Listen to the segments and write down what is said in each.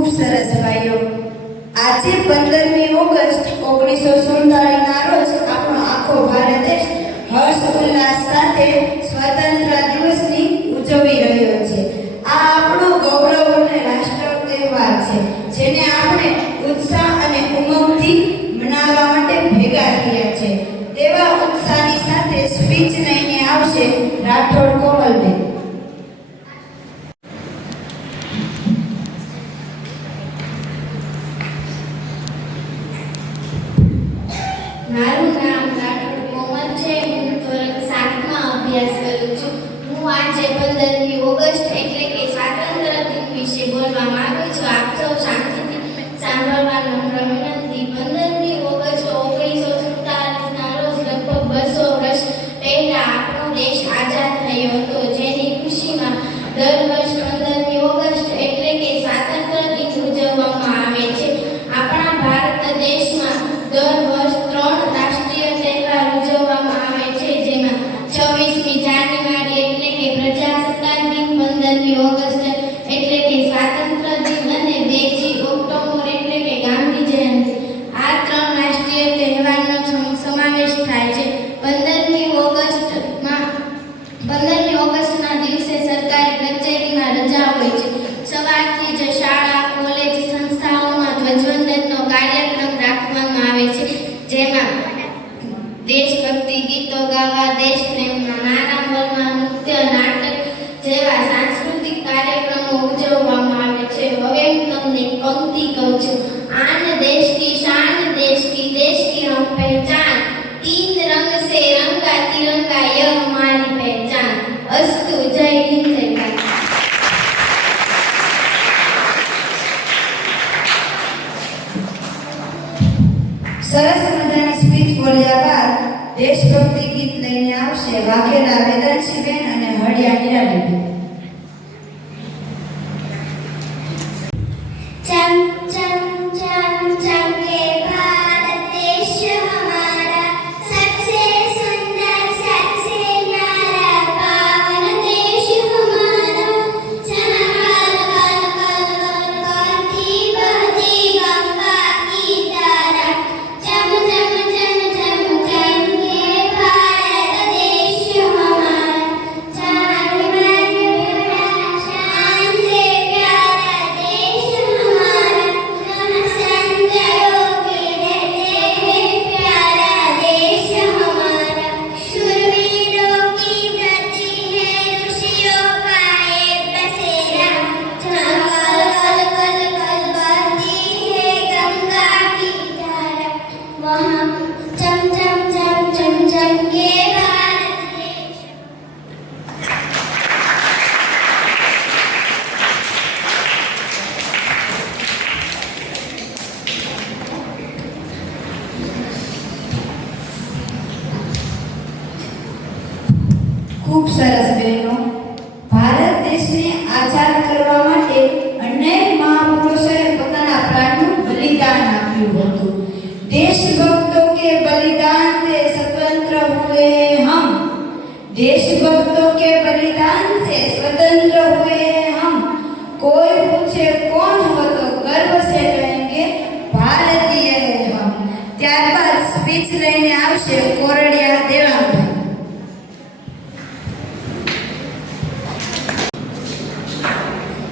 ખૂબ સરસ ભાઈઓ. આજે 15મી ઓગસ્ટ 1947ના રોજ આપણો આખો ભારત દેશ હર્ષ ઉલ્લાસ સાથે સ્વતંત્ર દિવસની ઉજવી રહ્યો છે. આ આપણો ગૌરવ અને રાષ્ટ્ર તહેવાર છે, જેને આપણે ઉત્સાહ અને ઉમંગથી મનાવવા માટે ભેગા થયા છે. તેવા ઉત્સાહની સાથે સ્પીચ લઈને આવશે રાઠોડ કોમલબેન. મારું નામ રાઠોડ કોમલ છે. હું ધોરણ 7માં અભ્યાસ કરું છું. હું આજે 15મી ઓગસ્ટ એટલે કે સ્વાતંત્ર્ય દિન વિશે બોલવા માંગુ છું. આપ સૌ શાંતિથી સાંભળવા નમ્ર વિનંતી. 15મી ઓગસ્ટ 1947ના રોજ લગભગ 200 વર્ષ પહેલા આપણો દેશ આઝાદ થયો હતો, જેની ખુશીમાં દર વર્ષ 15મી ઓગસ્ટ એટલે કે સ્વાતંત્ર્ય દિન ઉજવવામાં આવે છે. આપણા ભારત દેશમાં દર વર્ષ 3 રાષ્ટ્રીય તહેવાર ઉજવવામાં આવે છે, જેમાં 26મી જાન્યુઆરી એટલે કે પ્રજાસત્તાક દિન, 15મી ઓગસ્ટ એટલે કે સ્વાતંત્ર્ય દિન અને 2જી ઓક્ટોબર એટલે કે ગાંધી જયંતિ. આ 3 રાષ્ટ્રીય તહેવારનો સમાવેશ થાય છે. 15મી ઓગસ્ટના દિવસે સરકારી કચેરીમાં રજા હોય છે. સવારથી જ શાળા, કોલેજ, સંસ્થાઓમાં ધ્વજવંદનનો કાર્યક્રમ રાખવામાં આવે છે, જેમાં દેશભક્તિ ગીતો ગાવા, દેશ પ્રેમના નારા બોલવા, નૃત્ય, નાટક જેવા સાંસ્કૃતિક કાર્યક્રમો ઉજવવામાં આવે છે. હવે હું તમને એક પંક્તિ કહું છું. આન દેશ કી શાન, દેશ કી હમ પહેચાન, 3 रंग से रंगा तिरंगा यह हमारी पहचान. अस्तु. जय हिंद, जय भारत. સરસ મજાની સ્પીચ બોલ્યા બાદ દેશભક્તિ ગીત લઈને આવશે વાઘેલા વેદાંશીબેન અને હળિયા મીરાબેન. चम चम चम चमके भारत देश हमारा, सबसे सुंदर सबसे न्यारा पावन देश हमारा. जहाँ कल कल कल की बहती गंगा की धारा, चम चम चम चम चमके भारत देश हमारा. जहाँ शान से प्यारा देश हमारा, जहाँ संतों के रहते हैं प्यारा देश हमारा. शूरवीरों की धरती है, ऋषियों का ये बसेरा, जहाँ कल कल कल बहती है गंगा की धारा. वहाँ चम चम चम चम चमके भारत देश. ખૂબ સરસ બહેનો. ભારત દેશને આઝાદ કરવા માટે અનેક મહાપુરુષોએ પોતાના પ્રાણનું બલિદાન આપ્યું હતું. દેશભક્તો કે બલિદાન से स्वतंत्र हुए हम, देशभक्तों के बलिदान से स्वतंत्र हुए हम. कोई पूछे कौन हो तो गर्व से कहेंगे भारतीय है हम. ત્યારબાદ સ્પીચ લઈને આવશે Kordia Devangbhai.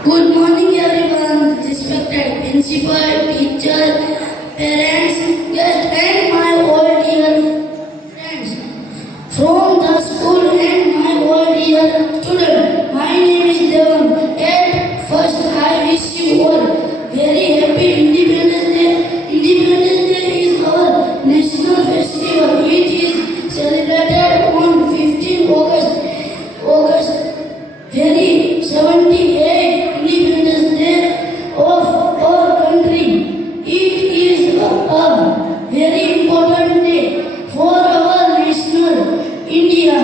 Good morning everyone, respected principal, teacher, parents, guests and my all dear friends from the school and my all dear students. My name is Devan. At first I wish you all very happy Independence Day. Independence Day is our national festival. It is celebrated on 15 August. Very 78 Independence Day of our country. It is a very important day for our national India.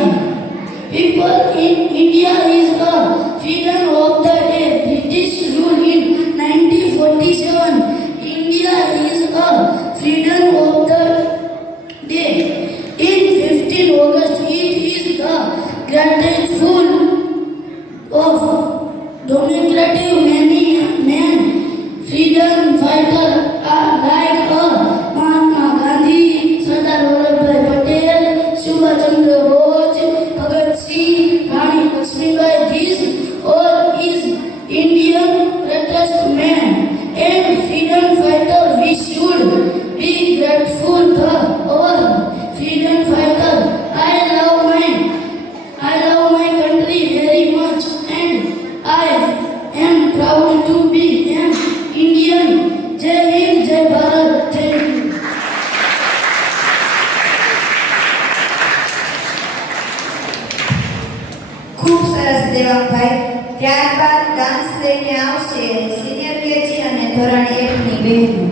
People in India is a freedom of the day. British rule in 1947. India is a freedom of the day. In 15 August, it is the greatest full of democratic man free ask me by this or is Indian greatest man and freedom fighter. We should be grateful to our freedom fighter. I love my country very much and I am proud to be an Indian. Jai Hind, Jai Bharat. Thank you. ખૂબ સરસ દેવાભાઈ. ત્યારબાદ dance લઈને આવશે senior KG અને ધોરણ 1 ની બહેનો.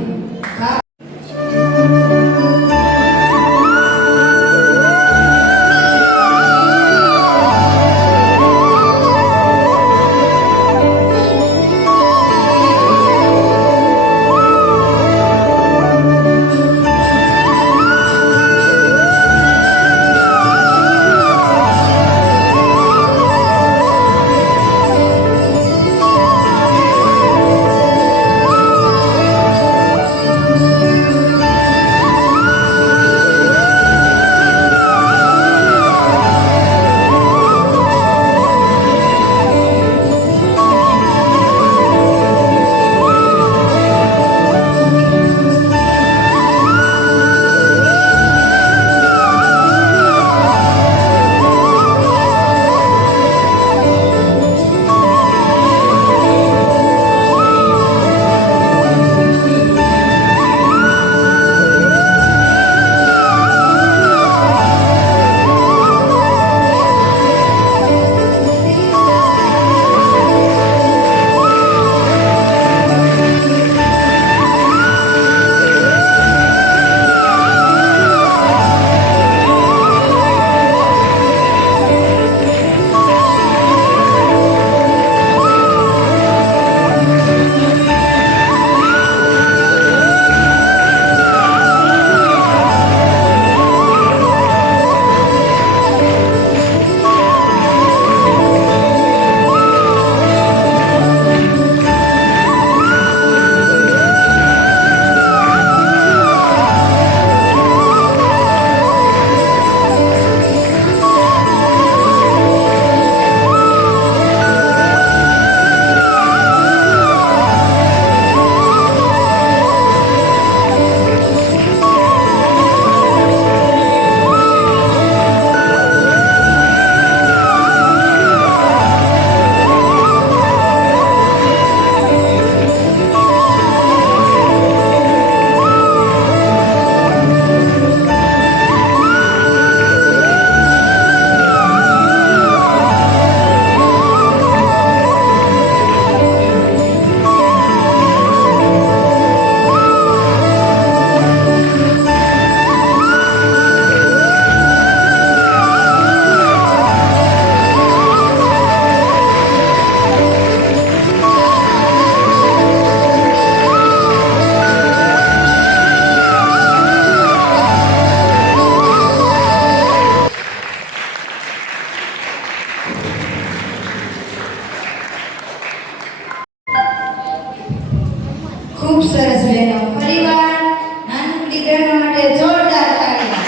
ખૂબ સરસ બહેનો. ફરીવાર નાનકડી બહેનો માટે જોરદાર તાળીઓ.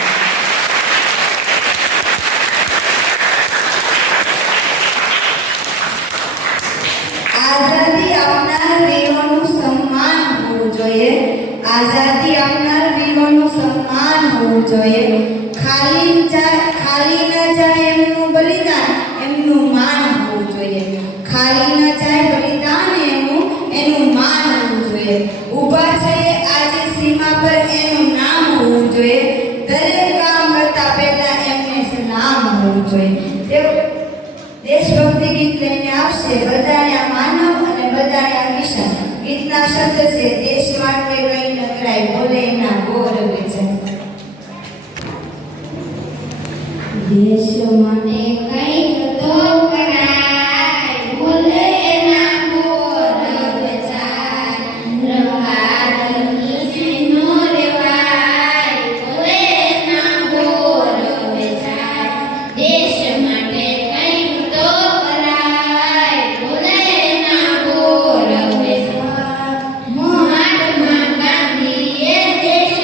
આઝાદી આપનાર વીરોનું સન્માન હોવું જોઈએ. આઝાદી આપનાર વીરોનું સન્માન હોવું જોઈએ. ખાલી ન જાય એમનું બલિદાન, એમનું માન હોવું જોઈએ. ખાલી ન જાય બલિદાન એનું માન હોવું જોઈએ. ઊભા છે આજે સીમા પર એનું નામ હોવું જોઈએ. દરેક કામ કરતા પહેલા એમને સલામ હોવું જોઈએ. તેઓ દેશભક્તિ ગીત લઈને આવશે બધાયા માનવ અને બધાયા કિશન. ગીતના શબ્દ છે દેશ માટે કઈ ન કરાય બોલે એના ગૌરવે છે. દેશ માટે કંઈક તો કરાય, બોલે એના ગૌરવ જાય. રવાદની સીનો રેવાય, બોલે એના ગૌરવ જાય. દેશ માટે કંઈક તો કરાય, બોલે એના ગૌરવ જાય. મહાત્મા ગાંધીએ દેશ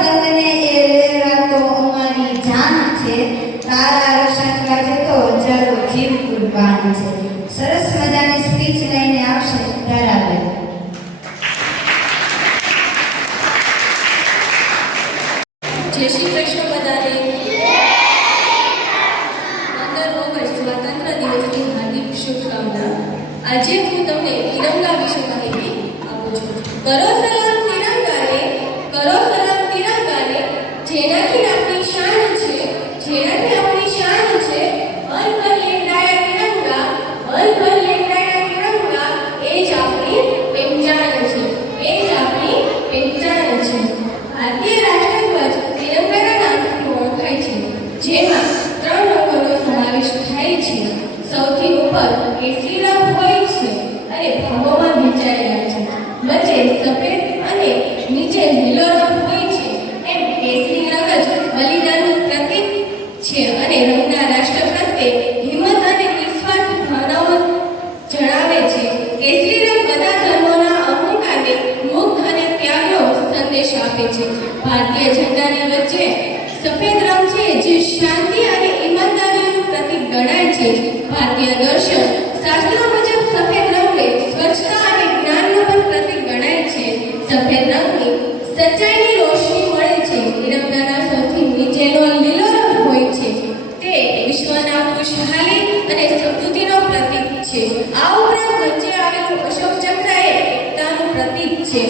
વતને એ લહેરાતો અમારી જાન છે, તારા રક્ષણ કાજે તો હજારો જીવ કુરબાન છે. સરસ મજાની સ્પીચ લઈને આવશે તારાબેન. જય શ્રી કૃષ્ણ બધાને. 15 ઓગસ્ટ સ્વાતંત્ર્ય દિવસની હાર્દિક શુભકામના. આજે હું તમને તિરંગા વિશે માહિતી આપું છું. કરો સલામ તિરંગાને, કરો સલામ તિરંગાને, જેનાથી આપણી શાન છે, જેનાથી આપણી શાન છે. હર ઘર લહેરાયા તિરંગા, હર ઘર લહેરાયા તિરંગા, એ જ આપણી પહેચાન છે, એ જ આપણી પહેચાન છે. ભારતીય રાષ્ટ્રધ્વજ તિરંગાના નામથી ઓળખાય છે, જેમાં 3 રંગોનો સમાવેશ થાય છે. સૌથી ઉપર કેસરી રંગ હોય છે અને ભાગોમાં વહેંચાયેલા છે. વચ્ચે સફેદ અને નીચે લીલો રંગ હોય છે. એમ કેસરી રંગ જ બલિદાનનું પ્રતીક છે અને રંગના રાષ્ટ્ર પ્રત્યે હિંમત અને નિસ્વાર્થ ભાવનાઓ જણાવે છે. કેસરી રંગ બધા ધર્મોના અહંકારને મુક્ત અને ત્યાગનો સંદેશ આપે છે. ભારતીય ઝંડાની વચ્ચે સફેદ રંગ છે, જે શાંતિ અને ઈમાનદારીનું પ્રતીક ગણાય છે. ભારતીય દર્શન શાસ્ત્રો મુજબ સફેદ રંગને સ્વચ્છતા અને જ્ઞાનનું પણ પ્રતીક ગણાય છે. સફેદ રંગની સચ્ચાઈની રોશની મળે છે. તિરંગાના સૌથી નીચેનો લીલો રંગ હોય છે, તે વિશ્વના ખુશહાલી અને સમૃદ્ધિનો પ્રતીક છે. આ ઉપરાંત વચ્ચે આવેલું અશોક ચક્ર એ એકતાનું પ્રતીક છે.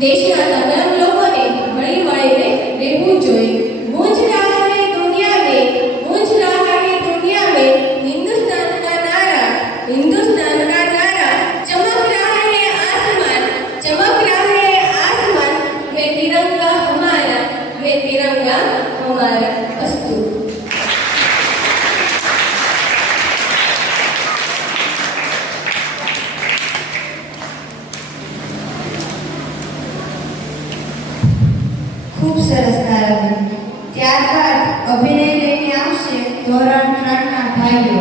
દેશના તમામ લોકોને હળી મળીને રહેવું જોઈએ. ગુંજ રહા હૈ દુનિયા મેં, ગુંજ રહા હૈ દુનિયા મેં हिंदुस्तान का नारा, हिंदुस्तान का नारा, चमक रहा है आसमान, चमक रहा है आसमान, वे तिरंगा हमारा, वे तिरंगा हमारा. अस्तु. ખૂબ સરસ તારાબેન. ત્યારબાદ અભિનય લઈને આવશે ધોરણ 3 ના ભાઈઓ.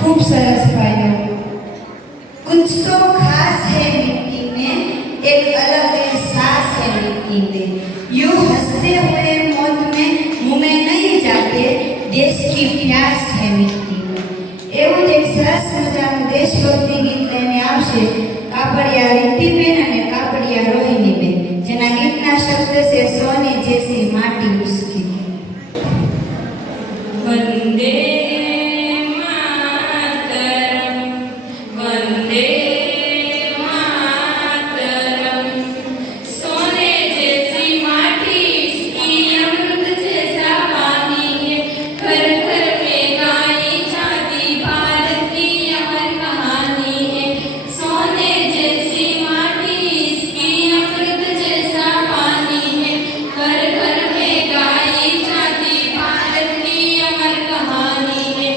खूब सरस भाइयों। कुछ तो खास है मिट्टी में, एक अलग एहसास है मिट्टी में। यूं हंसते हुए मौत में मुंह में नहीं जाते, देश की प्यास है मिट्टी में। એવું જ એક સરસ મજાનું દેશભક્તિ ગીત લઈને આવશે કાપડિયા રીતિબેન અને કાપડિયા રોહિણીબેન, જેના ગીતના શબ્દ છે સોની જેસી માટી ઉસકી। વંદે માતરમ, વંદે मातरम। सोने जैसी माटी इसकी अमृत जैसा पानी है, घर घर में गाई जाती भारत की अमर कहानी है। सोने जैसी माटी इसकी अमृत जैसा पानी है, घर घर में गाई जाती भारत की अमर कहानी है।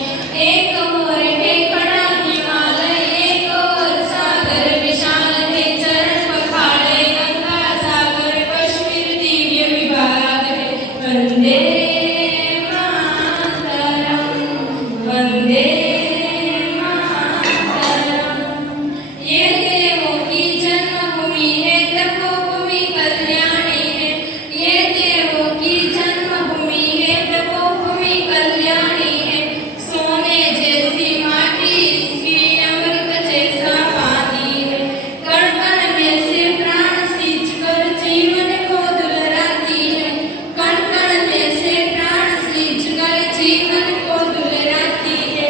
एक और है खड़ा हिमालय, एक और सागर विशाल है, चरण पखाड़े गंगा सागर, कश्मीर दिव्य विभाग है। वंदे मातरम, वंदे मातरम। ये देवों की जन्मभूमि है, तपोभूमि कल्याणी है। ये देवों की जन्मभूमि है, तपोभूमि कल्याणी है। सोने जैसी माटी इसकी अमृत जैसा पानी है, कण कण में से प्राण सींच कर जीवन को दुलराती है। कण कण में से प्राण सींच कर जीवन को दुलराती है।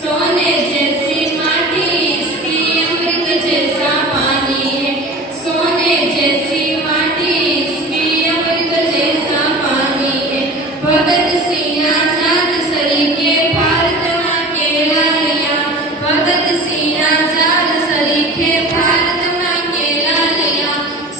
सोने जैसी माटी इसकी अमृत जैसा पानी है, सोने जैसी माटी इसकी अमृत जैसा पानी है। भगत सिंह आजाद सरीखे भारत माँ के लालिया, भगत सिंह आजाद सरीखे भारत माँ के लालिया।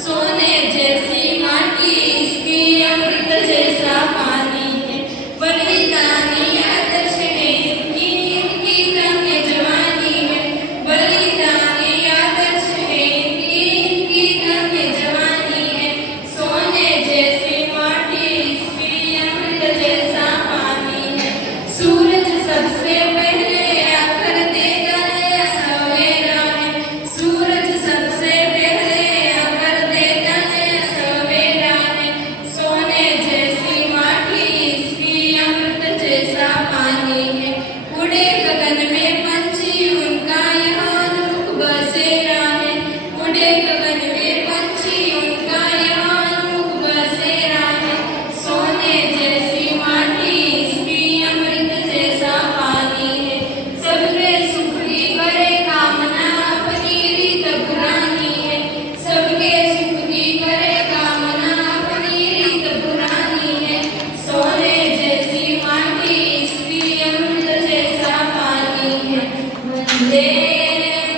सोने जैसी माटी इसकी अमृत जैसा पानी है। बलिदानी आदर्श है इनकी, इनकी गंगे जवानी है। बलिदानी आदर्श है इनकी, इनकी गंगे जवानी है। सोने जैसी माटी इसकी अमृत जैसा पानी है। सूरज सबसे पहले आकर देगा नया सवेरा है, सूरज सबसे पहले आकर देगा नया सवेरा है। सोने जैसी माटी इसकी अमृत जैसा पानी है। उड़े गगन में पंछी उनका यहाँ अनुमुख बसेरा है, उड़े गगन में पंछी उनका यहाँ अनुमुख बसेरा है। सोने जैसी माटी इसकी अमृत जैसा पानी है। सबके सुख की करे कामना अपनी रीत पुरानी है, सबके सुख की करे कामना अपनी रीत पुरानी है। सोने जैसी माटी इसकी अमृत जैसा पानी है। वंदे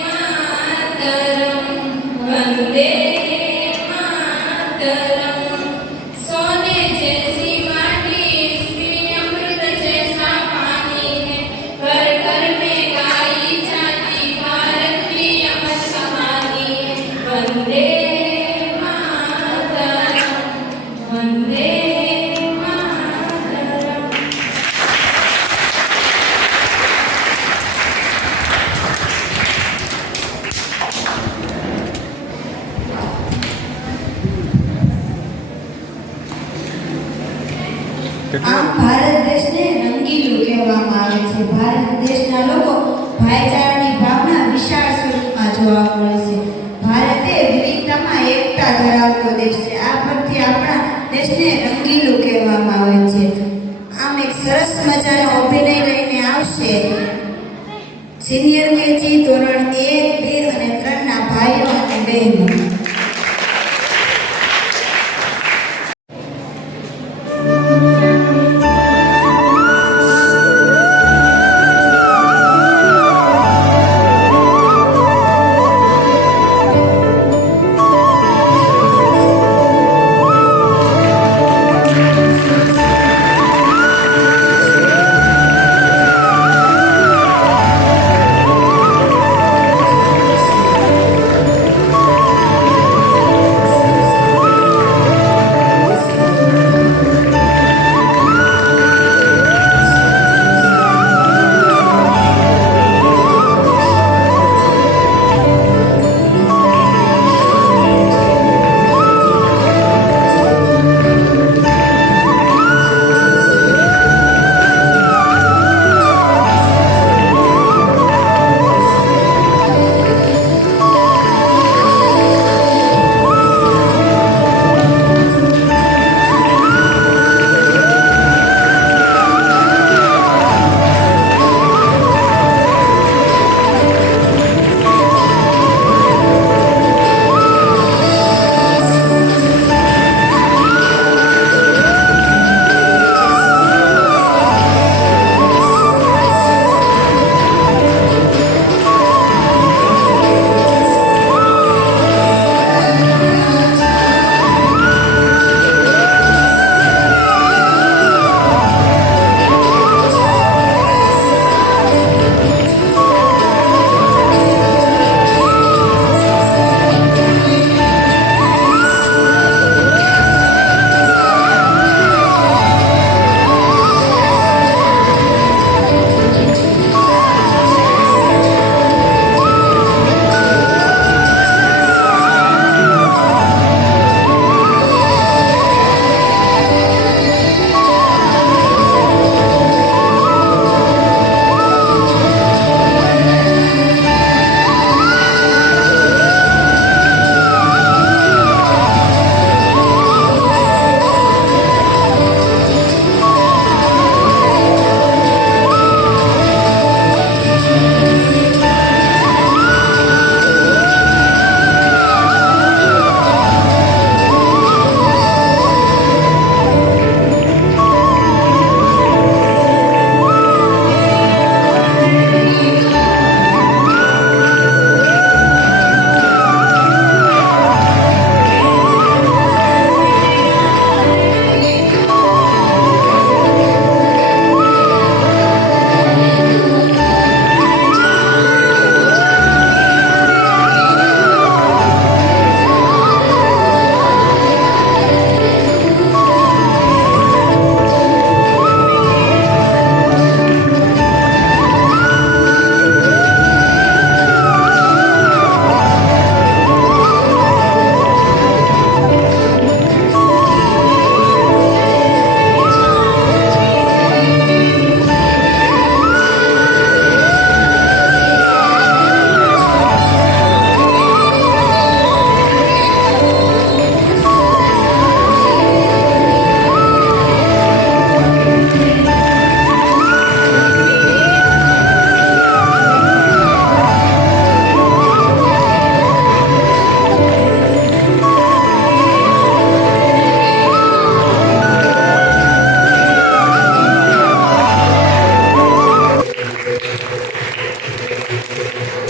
मातरम, वंदे मातरम। सोने जैसी माटी इसकी अमृत जैसा पानी है, घर घर में गाई जाती भारत की अमर कहानी है। वंदे मातरम, वंदे मातरम। આમ ભારત દેશને રંગીલું કહેવામાં આવે છે। ભારત દેશના લોકો ભાઈચારાની ભાવના વિશાળ સ્વરૂપમાં જોવા મળે છે। ભારત એ વિવિધતામાં એકતા ધરાવતો દેશ છે। આ પરથી આપણા દેશને રંગીલું કહેવામાં આવે છે। આમ એક સરસ મજાનો અભિનય લઈને આવશે સિનિયર કેજી ધોરણ 1, 2 અને 3 ના ભાઈઓ અને બહેનો।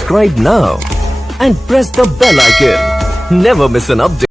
subscribe now and press the bell icon. Never miss an update.